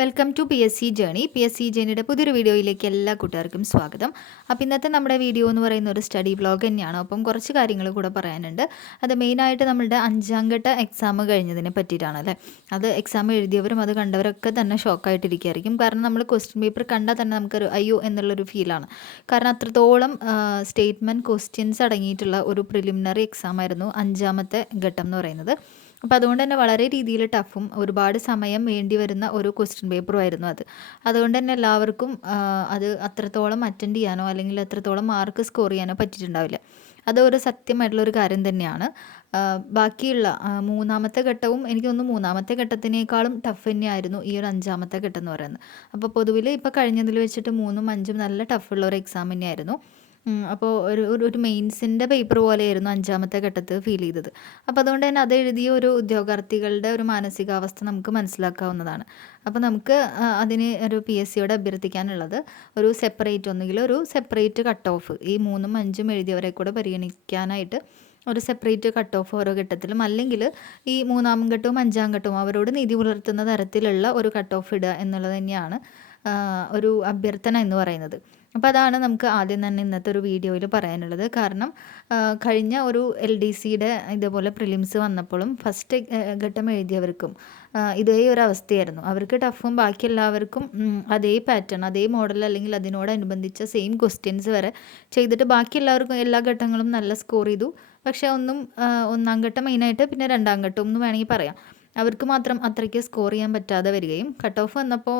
Welcome to PSC journey. PSC ജേണിയുടെ പുതിയൊരു വീഡിയോയിലേക്ക് എല്ലാ കൂട്ടുകാർക്കും സ്വാഗതം. അപ്പോൾ ഇന്നത്തെ നമ്മുടെ വീഡിയോ എന്ന് പറയുന്ന ഒരു സ്റ്റഡി വ്ലോഗ് തന്നെയാണ്. അപ്പം കുറച്ച് കാര്യങ്ങൾ കൂടെ പറയാനുണ്ട്. അത് മെയിനായിട്ട് നമ്മളുടെ 5ാം ഘട്ട എക്സാം കഴിഞ്ഞതിനെ പറ്റിയിട്ടാണ് അല്ലേ. അത് എക്സാം എഴുതിയവരും അത് കണ്ടവരൊക്കെ തന്നെ ഷോക്കായിട്ടിരിക്കുകയായിരിക്കും. കാരണം നമ്മൾ ക്വസ്റ്റ്യൻ പേപ്പർ കണ്ടാൽ തന്നെ നമുക്കൊരു അയ്യോ എന്നുള്ളൊരു ഫീലാണ്. കാരണം അത്രത്തോളം സ്റ്റേറ്റ്മെൻറ്റ് ക്വസ്റ്റ്യൻസ് അടങ്ങിയിട്ടുള്ള ഒരു പ്രിലിമിനറി എക്സാം ആയിരുന്നു 5ാമത്തെ ഘട്ടം എന്ന് പറയുന്നത്. അപ്പോൾ അതുകൊണ്ട് തന്നെ വളരെ രീതിയിൽ ടഫും ഒരുപാട് സമയം വേണ്ടി വരുന്ന ഒരു ക്വസ്റ്റ്യൻ പേപ്പറും ആയിരുന്നു അത്. അതുകൊണ്ട് തന്നെ എല്ലാവർക്കും അത് അത്രത്തോളം അറ്റൻഡ് ചെയ്യാനോ അല്ലെങ്കിൽ അത്രത്തോളം മാർക്ക് സ്കോർ ചെയ്യാനോ പറ്റിയിട്ടുണ്ടാവില്ല. അതൊരു സത്യമായിട്ടുള്ളൊരു കാര്യം തന്നെയാണ്. ബാക്കിയുള്ള 3ാമത്തെ ഘട്ടവും എനിക്ക് തോന്നുന്നു 3ാമത്തെ ഘട്ടത്തിനേക്കാളും ടഫ് തന്നെയായിരുന്നു ഈ ഒരു 5ാമത്തെ ഘട്ടം എന്ന് പറയുന്നത്. അപ്പോൾ പൊതുവിൽ ഇപ്പോൾ കഴിഞ്ഞതിൽ വെച്ചിട്ട് 3ഉം 5ഉം നല്ല ടഫുള്ള ഒരു എക്സാം തന്നെയായിരുന്നു. അപ്പോൾ ഒരു മെയിൻസിൻ്റെ പേപ്പർ പോലെയായിരുന്നു 5ാമത്തെ ഘട്ടത്തിൽ ഫീൽ ചെയ്തത്. അപ്പോൾ അതുകൊണ്ട് തന്നെ അത് എഴുതിയ ഒരു ഉദ്യോഗാർത്ഥികളുടെ ഒരു മാനസികാവസ്ഥ നമുക്ക് മനസ്സിലാക്കാവുന്നതാണ്. അപ്പോൾ നമുക്ക് അതിന് ഒരു PSCയോട് അഭ്യർത്ഥിക്കാനുള്ളത് ഒരു സെപ്പറേറ്റ് ഒന്നുകിൽ ഒരു സെപ്പറേറ്റ് കട്ട് ഓഫ് ഈ 3ഉം 5ഉം എഴുതിയവരെ കൂടെ പരിഗണിക്കാനായിട്ട് ഒരു സെപ്പറേറ്റ് കട്ട് ഓഫ് ഓരോ ഘട്ടത്തിലും, അല്ലെങ്കിൽ ഈ 3ാം ഘട്ടവും 5ാം ഘട്ടവും അവരോട് നീതി പുലർത്തുന്ന തരത്തിലുള്ള ഒരു കട്ട് ഓഫ് ഇടുക എന്നുള്ളത് തന്നെയാണ് ഒരു അഭ്യർത്ഥന എന്ന് പറയുന്നത്. അപ്പോൾ അതാണ് നമുക്ക് ആദ്യം തന്നെ ഇന്നത്തെ ഒരു വീഡിയോയിൽ പറയാനുള്ളത്. കാരണം കഴിഞ്ഞ ഒരു LDCയുടെ ഇതേപോലെ പ്രിലിംസ് വന്നപ്പോഴും ഫസ്റ്റ് ഘട്ടം എഴുതിയവർക്കും ഇതേ ഒരു അവസ്ഥയായിരുന്നു. അവർക്ക് ടഫും ബാക്കി എല്ലാവർക്കും അതേ പാറ്റേൺ, അതേ മോഡൽ അല്ലെങ്കിൽ അതിനോടനുബന്ധിച്ച സെയിം ക്വസ്റ്റ്യൻസ് വരെ ചെയ്തിട്ട് ബാക്കി എല്ലാവർക്കും എല്ലാ ഘട്ടങ്ങളും നല്ല സ്കോർ ചെയ്തു. പക്ഷേ 1ാം ഘട്ടം മെയിനായിട്ട്, പിന്നെ 2ാം ഘട്ടം എന്ന് വേണമെങ്കിൽ പറയാം, അവർക്ക് മാത്രം അത്രയ്ക്ക് സ്കോർ ചെയ്യാൻ പറ്റാതെ വരികയും കട്ട് ഓഫ് വന്നപ്പോൾ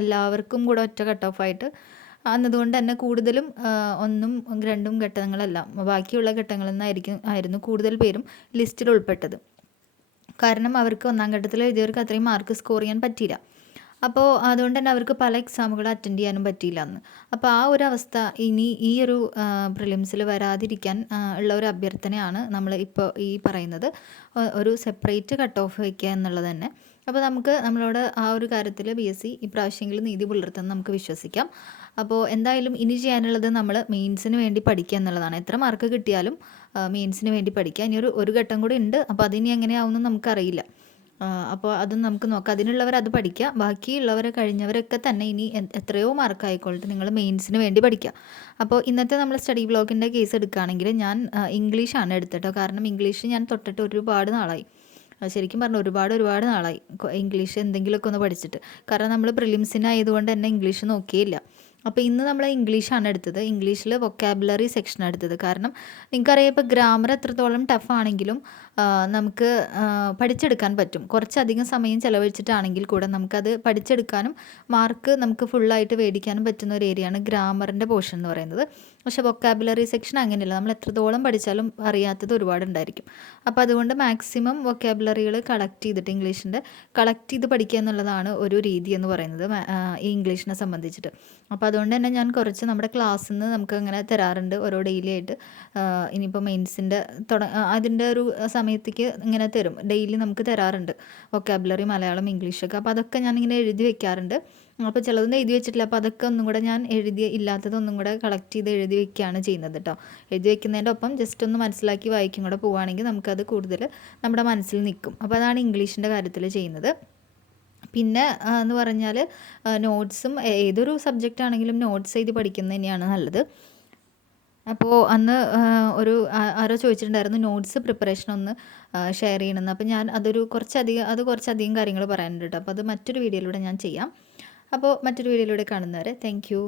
എല്ലാവർക്കും കൂടെ ഒറ്റ കട്ട് ഓഫായിട്ട് എന്നതുകൊണ്ട് തന്നെ കൂടുതലും 1ഉം 2ഉം ഘട്ടങ്ങളെല്ലാം ബാക്കിയുള്ള ഘട്ടങ്ങളിൽ നിന്നായിരുന്നു കൂടുതൽ പേരും ലിസ്റ്റിൽ ഉൾപ്പെട്ടത്. കാരണം അവർക്ക് 1ാം ഘട്ടത്തിൽ എഴുതിയവർക്ക് അത്രയും മാർക്ക് സ്കോർ ചെയ്യാൻ പറ്റിയില്ല. അപ്പോൾ അതുകൊണ്ട് തന്നെ അവർക്ക് പല എക്സാമുകൾ അറ്റൻഡ് ചെയ്യാനും പറ്റിയില്ല അന്ന്. അപ്പോൾ ആ ഒരു അവസ്ഥ ഇനി ഈ ഒരു പ്രിലിംസിൽ വരാതിരിക്കാൻ ഉള്ള ഒരു അഭ്യർത്ഥനയാണ് നമ്മൾ ഇപ്പോൾ ഈ പറയുന്നത്. ഒരു സെപ്പറേറ്റ് കട്ട് ഓഫ് വയ്ക്കുക എന്നുള്ളത് തന്നെ. അപ്പോൾ നമുക്ക് നമ്മളോട് ആ ഒരു കാര്യത്തിൽ PSC ഇപ്രാവശ്യമെങ്കിലും നീതി പുലർത്തുമെന്ന് നമുക്ക് വിശ്വസിക്കാം. അപ്പോൾ എന്തായാലും ഇനി ചെയ്യാനുള്ളത് നമ്മൾ മെയിൻസിന് വേണ്ടി പഠിക്കുക എന്നുള്ളതാണ്. എത്ര മാർക്ക് കിട്ടിയാലും മെയിൻസിന് വേണ്ടി പഠിക്കുക. ഇനി ഒരു ഘട്ടം കൂടി ഉണ്ട്. അപ്പോൾ അതിനി എങ്ങനെയാവുമെന്ന് നമുക്കറിയില്ല. അപ്പോൾ അതും നമുക്ക് നോക്കാം. അതിനുള്ളവർ അത് പഠിക്കുക. ബാക്കിയുള്ളവരെ കഴിഞ്ഞവരൊക്കെ തന്നെ ഇനി എത്രയോ മാർക്ക് ആയിക്കോട്ടെ നിങ്ങൾ മെയിൻസിന് വേണ്ടി പഠിക്കുക. അപ്പോൾ ഇന്നത്തെ നമ്മൾ സ്റ്റഡി ബ്ലോഗിൻ്റെ കേസ് എടുക്കുകയാണെങ്കിൽ ഞാൻ ഇംഗ്ലീഷാണ് എടുത്തിട്ടോ. കാരണം ഇംഗ്ലീഷ് ഞാൻ തൊട്ടിട്ട് ഒരുപാട് നാളായി. ശരിക്കും പറഞ്ഞാൽ ഒരുപാട് നാളായി ഇംഗ്ലീഷ് എന്തെങ്കിലുമൊക്കെ ഒന്ന് പഠിച്ചിട്ട്. കാരണം നമ്മൾ പ്രിലിംസിനായതുകൊണ്ട് തന്നെ ഇംഗ്ലീഷ് നോക്കിയില്ല. അപ്പോൾ ഇന്ന് നമ്മൾ ഇംഗ്ലീഷാണ് എടുത്തത്. ഇംഗ്ലീഷിൽ വൊക്കാബുലറി സെക്ഷൻ എടുത്തത്. കാരണം നിങ്ങൾക്കറിയാം, ഇപ്പോൾ ഗ്രാമർ എത്രത്തോളം ടഫാണെങ്കിലും നമുക്ക് പഠിച്ചെടുക്കാൻ പറ്റും. കുറച്ചധികം സമയം ചിലവഴിച്ചിട്ടാണെങ്കിൽ കൂടെ നമുക്കത് പഠിച്ചെടുക്കാനും മാർക്ക് നമുക്ക് ഫുള്ളായിട്ട് മേടിക്കാനും പറ്റുന്ന ഒരു ഏരിയയാണ് ഗ്രാമറിൻ്റെ പോർഷൻ എന്ന് പറയുന്നത്. പക്ഷേ വൊക്കാബുലറി സെക്ഷൻ അങ്ങനെയല്ല. നമ്മൾ എത്രത്തോളം പഠിച്ചാലും അറിയാത്തത് ഒരുപാടുണ്ടായിരിക്കും. അപ്പോൾ അതുകൊണ്ട് മാക്സിമം വൊക്കാബുലറികൾ കളക്ട് ചെയ്തിട്ട് ഇംഗ്ലീഷിൻ്റെ കളക്ട് ചെയ്ത് പഠിക്കുക എന്നുള്ളതാണ് ഒരു രീതി എന്ന് പറയുന്നത് ഈ ഇംഗ്ലീഷിനെ സംബന്ധിച്ചിട്ട്. അപ്പോൾ അതുകൊണ്ട് തന്നെ ഞാൻ കുറച്ച് നമ്മുടെ ക്ലാസ്സിൽ നിന്ന് നമുക്ക് അങ്ങനെ തരാറുണ്ട് ഓരോ ഡെയിലി ആയിട്ട്. ഇനിയിപ്പോൾ മെയിൻസിൻ്റെ അതിൻ്റെ ഒരു സമയത്തേക്ക് ഇങ്ങനെ തരും, ഡെയിലി നമുക്ക് തരാറുണ്ട് വൊക്കാബുലറി മലയാളം ഇംഗ്ലീഷൊക്കെ. അപ്പോൾ അതൊക്കെ ഞാനിങ്ങനെ എഴുതി വെക്കാറുണ്ട്. അപ്പോൾ ചിലതൊന്നും എഴുതി വെച്ചിട്ടില്ല. അപ്പോൾ അതൊക്കെ ഒന്നും കൂടെ ഞാൻ ഇല്ലാത്തതൊന്നും കൂടെ കളക്ട് ചെയ്ത് എഴുതി വെക്കുകയാണ് ചെയ്യുന്നത് കേട്ടോ. എഴുതി വെക്കുന്നതിൻ്റെ ഒപ്പം ജസ്റ്റ് ഒന്ന് മനസ്സിലാക്കി വായിക്കും കൂടെ പോവുകയാണെങ്കിൽ നമുക്കത് കൂടുതൽ നമ്മുടെ മനസ്സിൽ നിൽക്കും. അപ്പോൾ അതാണ് ഇംഗ്ലീഷിൻ്റെ കാര്യത്തിൽ ചെയ്യുന്നത്. പിന്നെ എന്ന് പറഞ്ഞാൽ നോട്ട്സും ഏതൊരു സബ്ജക്റ്റ് ആണെങ്കിലും നോട്ട്സ് എഴുതി പഠിക്കുന്നത് തന്നെയാണ് നല്ലത്. അപ്പോൾ അന്ന് ആരോ ചോദിച്ചിട്ടുണ്ടായിരുന്നു നോട്ട്സ് പ്രിപ്പറേഷൻ ഒന്ന് ഷെയർ ചെയ്യണമെന്ന്. അപ്പോൾ ഞാൻ കുറച്ചധികം കാര്യങ്ങൾ പറയാനുണ്ട് കേട്ടോ. അപ്പോൾ അത് മറ്റൊരു വീഡിയോയിലൂടെ ഞാൻ ചെയ്യാം. അപ്പോൾ മറ്റൊരു വീഡിയോയിലൂടെ കാണുന്നവരെ താങ്ക് യു.